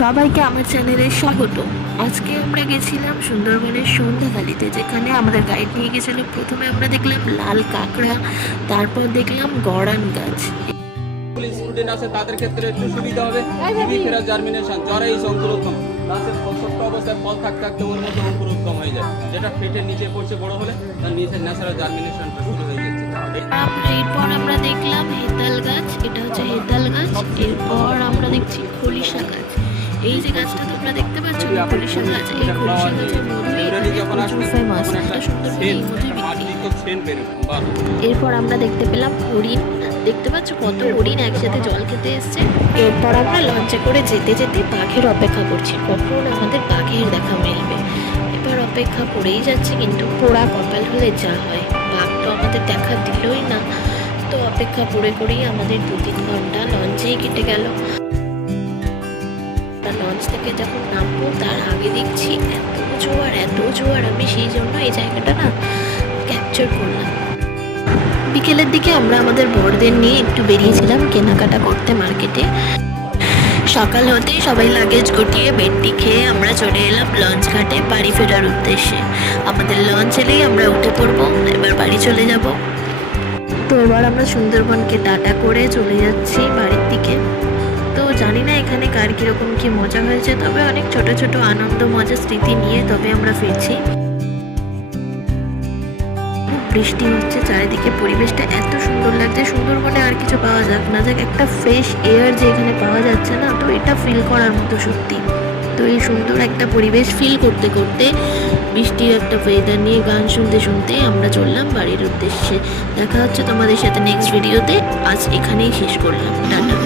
সবাইকে আমার চ্যানেলে স্বাগত। আজকে আমরা গেছিলাম সুন্দরবনের সন্ধ্যাখালিতে, যেখানে আমাদের গাইড নিয়ে গেছিল। প্রথমে আমরা দেখলাম লাল কাঁকড়া, তারপর দেখলাম গড়ান গাছ। স্টুডেন্ট আছে তাদের ক্ষেত্রে একটু সুবিধা হবে। ফেরা জার্মিনেশন যারা এই অঙ্কুরোদ্গম গাছের ছোট্ট অবস্থায় ফল থাকতে থাকতে ওর মধ্যে অঙ্কুরোদ্গম হয়ে যায়, যেটা ফেটে নিচে পড়ছে, বড় হলে তার নিচে ন্যাচারাল জার্মিনেশনটা শুরু হয়ে যাচ্ছে। এরপর আমরা দেখলাম হেতাল গাছ, এটা হচ্ছে হেতাল গাছ। এরপর আমরা দেখছি খলিশা গাছ। এই যে গাছটা তোমরা দেখতে পাচ্ছ, খলিশা গাছ, এই খলিশা গাছের মধ্যে প্রচুর ফেমাস, একটা সুন্দর বিক্রি। এরপর আমরা দেখতে পেলাম হরিণ। দেখতে পাচ্ছ কত হরিণ একসাথে জল খেতে এসছে। এরপর আমরা লঞ্চে করে যেতে যেতে বাঘের অপেক্ষা করছি, কখন আমাদের বাঘের দেখা মিলবে। এবার অপেক্ষা করেই যাচ্ছে, কিন্তু পোড়া কপাল হলে যা হয়, বাঘ তো আমাদের দেখা দিলই না। তো অপেক্ষা করে করেই আমাদের 2-3 ঘন্টা লঞ্চেই কেটে গেল। লঞ্চ থেকে যখন নামবো তার আগে দেখছি এত জোয়ার, আমি সেই জন্য এই জায়গাটা না ক্যাপচার করলাম। বিকেলের দিকে আমরা আমাদের বড়দের নিয়ে একটু বেরিয়েছিলাম কেনাকাটা করতে মার্কেটে। সকাল হতেই সবাই লাগেজ গুটিয়ে বেডটি খেয়ে আমরা চলে এলাম লঞ্চ ঘাটে বাড়ি ফেরার উদ্দেশ্যে। আমাদের লঞ্চ এলেই আমরা উঠে পড়বো, এবার বাড়ি চলে যাব। তো এবার আমরা সুন্দরবনকে টাটা করে চলে যাচ্ছি বাড়ির দিকে। তো জানি না এখানে কার কীরকম কী মজা হয়েছে, তবে অনেক ছোট ছোট আনন্দ মজা স্মৃতি নিয়ে তবে আমরা ফিরছি। বৃষ্টি হচ্ছে, চারিদিকে পরিবেশটা এত সুন্দর লাগছে। সুন্দরবনে আর কিছু পাওয়া যাক না যাক, একটা ফ্রেশ এয়ার যে এখানে পাওয়া যাচ্ছে না, তো এটা ফিল করার মতো সত্যি। তো এই সুন্দর একটা পরিবেশ ফিল করতে করতে, বৃষ্টির একটা ওয়েদার নিয়ে গান শুনতে শুনতে আমরা চললাম বাড়ির উদ্দেশ্যে। দেখা হচ্ছে তোমাদের সাথে নেক্সট ভিডিওতে। আজ এখানেই শেষ করলাম, টাটা।